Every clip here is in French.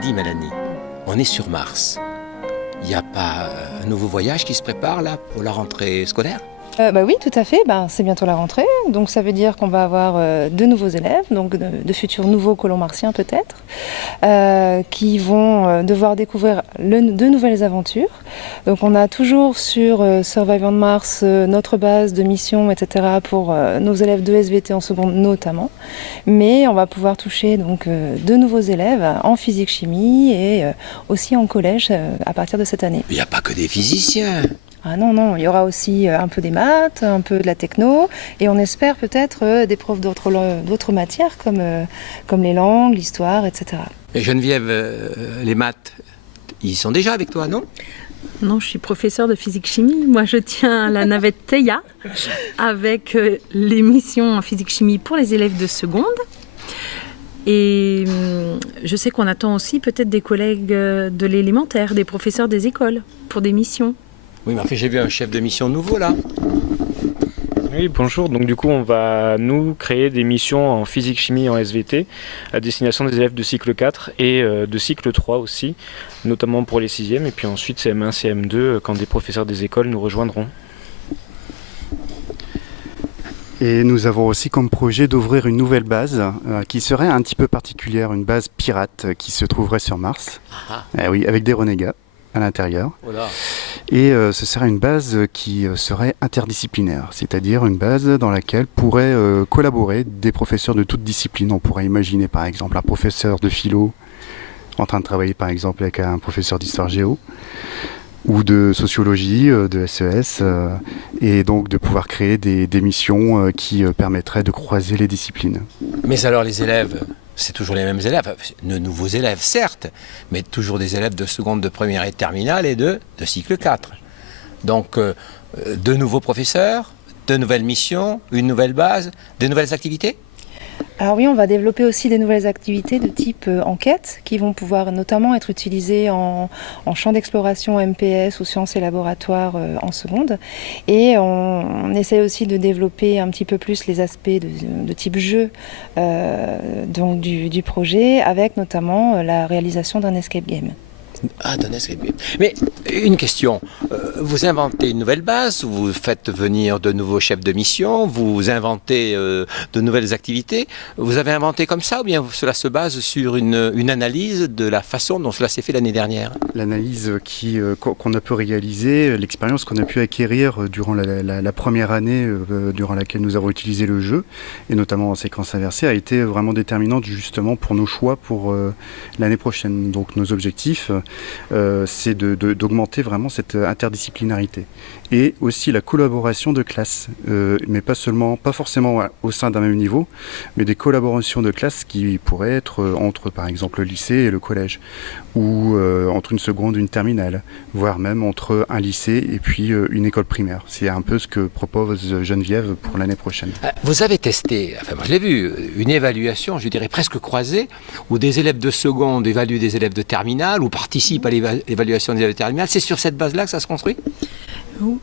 Dis Mélanie, on est sur Mars. Il n'y a pas un nouveau voyage qui se prépare là pour la rentrée scolaire? Oui, tout à fait. C'est bientôt la rentrée, donc ça veut dire qu'on va avoir de nouveaux élèves, donc de futurs nouveaux colons martiens peut-être, qui vont devoir découvrir de nouvelles aventures. Donc on a toujours sur Surviving Mars notre base de mission, etc. pour nos élèves de SVT en seconde notamment, mais on va pouvoir toucher donc de nouveaux élèves en physique-chimie et aussi en collège à partir de cette année. Il n'y a pas que des physiciens. Ah non, il y aura aussi un peu des maths, un peu de la techno, et on espère peut-être des profs d'autres matières comme les langues, l'histoire, etc. Et Geneviève, les maths, ils sont déjà avec toi, non? Non, je suis professeure de physique-chimie. Moi, je tiens la navette Theia avec les missions en physique-chimie pour les élèves de seconde. Et je sais qu'on attend aussi peut-être des collègues de l'élémentaire, des professeurs des écoles pour des missions. Oui, mais enfin, j'ai vu un chef de mission nouveau là. Oui, bonjour. Donc du coup, on va nous créer des missions en physique-chimie et en SVT à destination des élèves de cycle 4 et de cycle 3 aussi, notamment pour les 6e et puis ensuite CM1, CM2 quand des professeurs des écoles nous rejoindront. Et nous avons aussi comme projet d'ouvrir une nouvelle base qui serait un petit peu particulière, une base pirate qui se trouverait sur Mars. Oui, avec des renégats à l'intérieur. Voilà. Et ce serait une base qui serait interdisciplinaire, c'est-à-dire une base dans laquelle pourraient collaborer des professeurs de toutes disciplines. On pourrait imaginer par exemple un professeur de philo en train de travailler par exemple avec un professeur d'histoire géo, ou de sociologie, de SES, et donc de pouvoir créer des missions qui permettraient de croiser les disciplines. Mais alors les élèves, c'est toujours les mêmes élèves, de nouveaux élèves certes, mais toujours des élèves de seconde, de première et de terminale et de cycle 4. Donc de nouveaux professeurs, de nouvelles missions, une nouvelle base, de nouvelles activités? Alors oui, on va développer aussi des nouvelles activités de type enquête qui vont pouvoir notamment être utilisées en champ d'exploration MPS ou sciences et laboratoires en seconde. Et on essaie aussi de développer un petit peu plus les aspects de type jeu donc du projet, avec notamment la réalisation d'un escape game. Ah, d'un escape game. Mais une question, vous inventez une nouvelle base, vous faites venir de nouveaux chefs de mission, vous inventez de nouvelles activités, vous avez inventé comme ça ou bien cela se base sur une analyse de la façon dont cela s'est fait l'année dernière? L'analyse qu'on a pu réaliser, l'expérience qu'on a pu acquérir durant la première année durant laquelle nous avons utilisé le jeu, et notamment en séquence inversée, a été vraiment déterminante justement pour nos choix pour l'année prochaine. Donc nos objectifs, c'est d'augmenter vraiment cette interdisciplinarité et aussi la collaboration de classes, mais pas forcément au sein d'un même niveau, mais des collaborations de classes qui pourraient être entre par exemple le lycée et le collège, ou entre une seconde et une terminale, voire même entre un lycée et puis une école primaire. C'est un peu ce que propose Geneviève pour l'année prochaine. Vous avez testé, enfin moi je l'ai vu, une évaluation, je dirais presque croisée, où des élèves de seconde évaluent des élèves de terminale ou participent à l'évaluation des élèves de terminale. C'est sur cette base-là que ça se construit?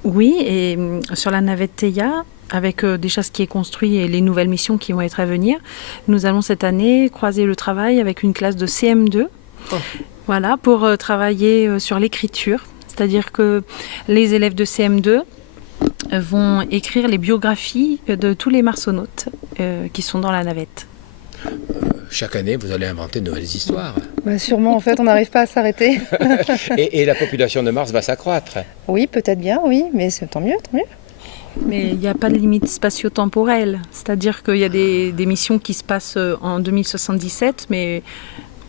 Oui, et sur la navette Theia, avec déjà ce qui est construit et les nouvelles missions qui vont être à venir, nous allons cette année croiser le travail avec une classe de CM2. Voilà, pour travailler sur l'écriture. C'est-à-dire que les élèves de CM2 vont écrire les biographies de tous les marsonautes qui sont dans la navette. Chaque année, vous allez inventer de nouvelles histoires. Sûrement, en fait, on n'arrive pas à s'arrêter. et la population de Mars va s'accroître. Oui, peut-être bien, oui, mais c'est tant mieux, tant mieux. Mais il n'y a pas de limite spatio-temporelle. C'est-à-dire qu'il y a des missions qui se passent en 2077, mais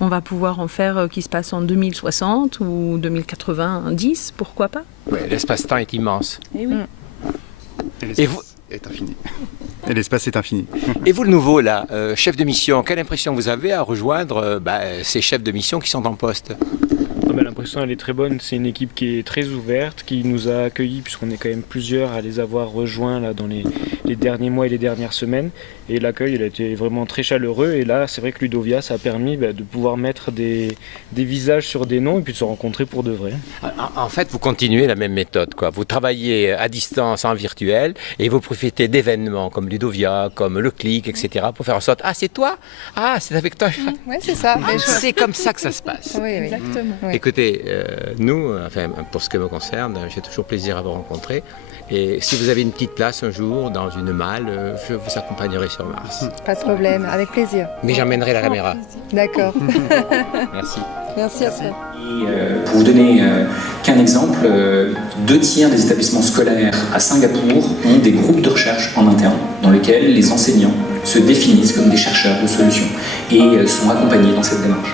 on va pouvoir en faire qui se passent en 2060 ou 2090, pourquoi pas? Oui, l'espace-temps est immense. Et oui. Et vous est infini. Et l'espace est infini. Et vous, le nouveau, là, chef de mission, quelle impression vous avez à rejoindre ces chefs de mission qui sont en poste? L'impression elle est très bonne, c'est une équipe qui est très ouverte, qui nous a accueillis puisqu'on est quand même plusieurs à les avoir rejoints là, dans les les derniers mois et les dernières semaines. Et l'accueil, il a été vraiment très chaleureux. Et là, c'est vrai que Ludovia, ça a permis de pouvoir mettre des visages sur des noms et puis de se rencontrer pour de vrai. En fait, vous continuez la même méthode, quoi. Vous travaillez à distance, en virtuel, et vous profitez d'événements comme Ludovia, comme le Clic, etc., pour faire en sorte, ah, c'est toi? Ah, c'est avec toi? Oui, c'est ça. C'est comme ça que ça se passe. Oui, Exactement. Oui. Écoutez, nous, enfin, pour ce que me concerne, j'ai toujours plaisir à vous rencontrer. Et si vous avez une petite place un jour dans une malle, je vous accompagnerai sur Mars. Pas de problème, avec plaisir. Mais j'emmènerai la caméra. D'accord. Merci. Merci à toi. Et pour vous donner qu'un exemple, 2/3 des établissements scolaires à Singapour ont des groupes de recherche en interne dans lesquels les enseignants se définissent comme des chercheurs de solutions et sont accompagnés dans cette démarche.